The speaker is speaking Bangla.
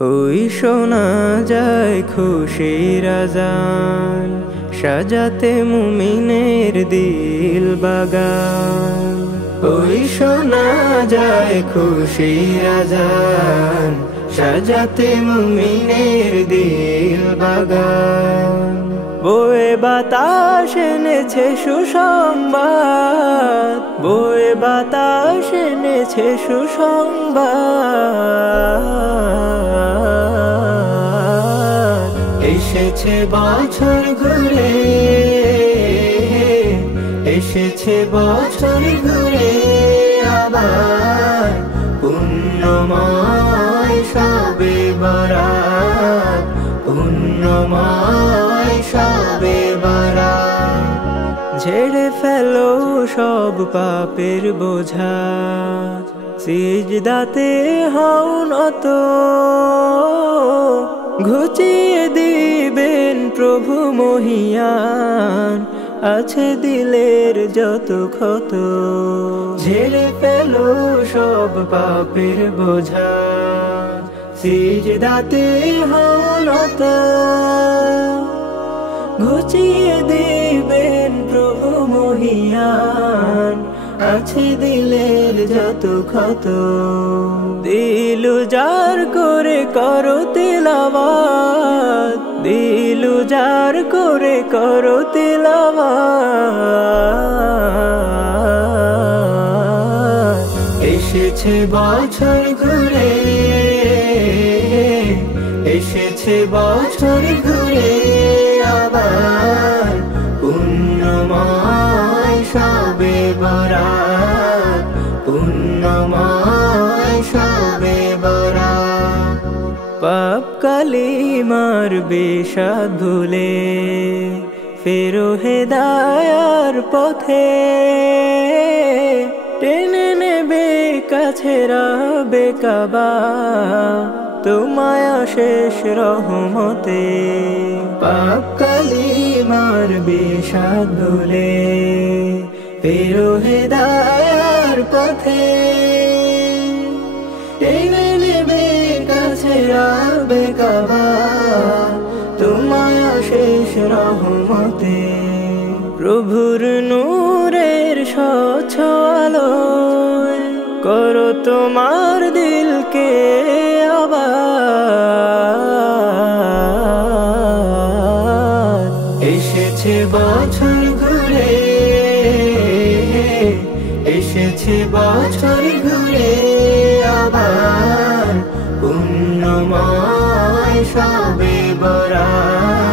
ওই শোনা যায় খুশির আজান, সাজাতে মুমিনের দিল বাগান। ওই শোনা যায় খুশির আজান, সাজাতে মুমিনের দিল বাগান। বয়ে বাতাস এনেছে সুসংবাদ, বয়ে বাতাস এনেছে সুসংবাদ। এসেছে বছর ঘুরে, এসেছে বছর ঘুরে আবার, পুণ্যময় শবে বরাত, পুণ্যময় শবে বরাত। ঝেড়ে ফেলো সব পাপের বোঝা, সিজদাতে হও নত, ঘুচিয়ে দিবেন প্রভু মহিয়ান, আছে দিলের যত ক্ষত। ঝেড়ে ফেলো সব পাপের বোঝা, সিজদাতে হও নত, ঘুচিয়ে দিবেন প্রভু মহিয়ান, আছে দিলের যত ক্ষত। দিল উজাড় করে করো তিলাওয়াত, দিল উজাড় করে করো তিলাওয়াত। এসেছে বছর ঘুরে, এসেছে বছর ঘুরে আবার, পুণ্যময় শবে বরাত, পুণ্যময় শবে বরাত। পাপ কালিমার বিষাদ ভুলে ফেরো হেদায়ার পথে, টেনে নেবে কাছে রাবে কাবা, তোমায় শেষ রহমতে। পাপ কালিমার বিষাদ ভুলে ফেরো হেদায়ার পথে, টেনে নেবে কাছে রাবে কাবা, তোমায় শেষ রহমতে। প্রভুর নূরের স্বচ্ছ আলোয় করো তোমার দিলকে আবার। এসেছে বছর ঘুরে, এসেছে বছর ঘুরে আবার, পুণ্যময় শবে বরাত,